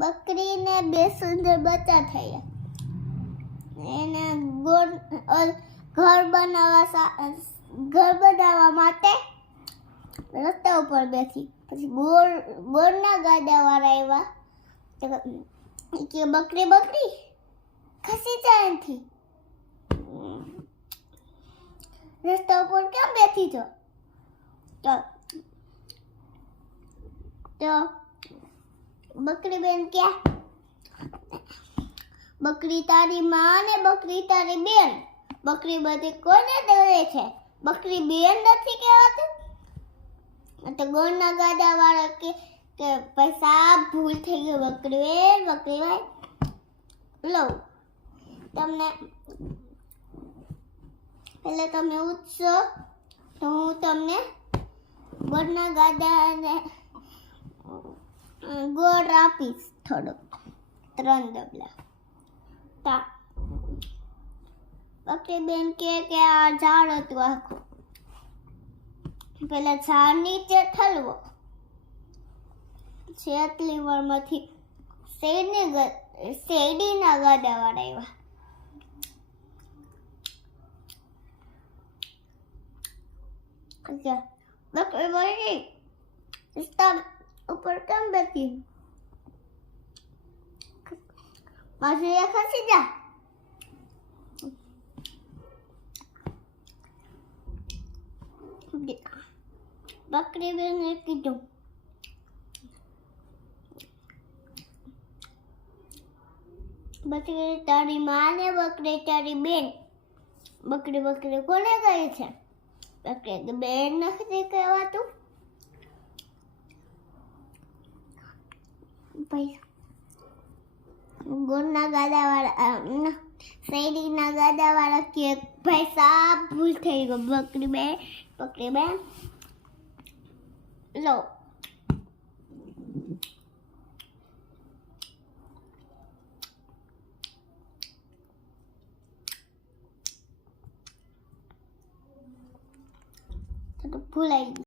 બકરીને બે સુંદર બચ્ચા થયા. એને ઘર બનાવવા માટે રસ્તા ઉપર બેઠી. પછી બોરના ગાડાવાળા આવ્યા કે બકરી ખસી જાય એનથી. રસ્તા ઉપર કેમ બેઠી છો? તો બકરી બેન ક્યાં? બકરી તારી માં ને બકરી તારી બેન. બકરી બધી કોને ડરે છે? બકરી બેન નથી કહેવાતું. તો ગોળના ગાડા વાળા કે પૈસા ભૂલ થઈ ગઈ. બકરી ભાઈ લો તમને એટલે તમે ઉઠશો તો હું તમને ગોળના ગાડા અને ગોળ આપીશ થોડોક 3 ડબલા. બકરી બેન કે આ ઝાડ હતું આખું. પેલા ઝાડ નીચે ઠલવો. આટલી વારમાંથી શેરડીના ગાડા વાળા આવ્યા. બકરી બોલી રસ્તા ઉપર કેમ બેઠી? માસી ખસી જા. બકરી બેને કીધું બકરી તારી માં ને બકરી તારી બેન. બકરી કોને કહે છે? બકરી બેન નથી કહેવાતું. ગોળના ગાડા વાળા શેરડીના ગાડા વાળા કે પૈસા ભૂલ થઈ ગયો. બકરી બેન લો ભૂલાઈ ગઈ.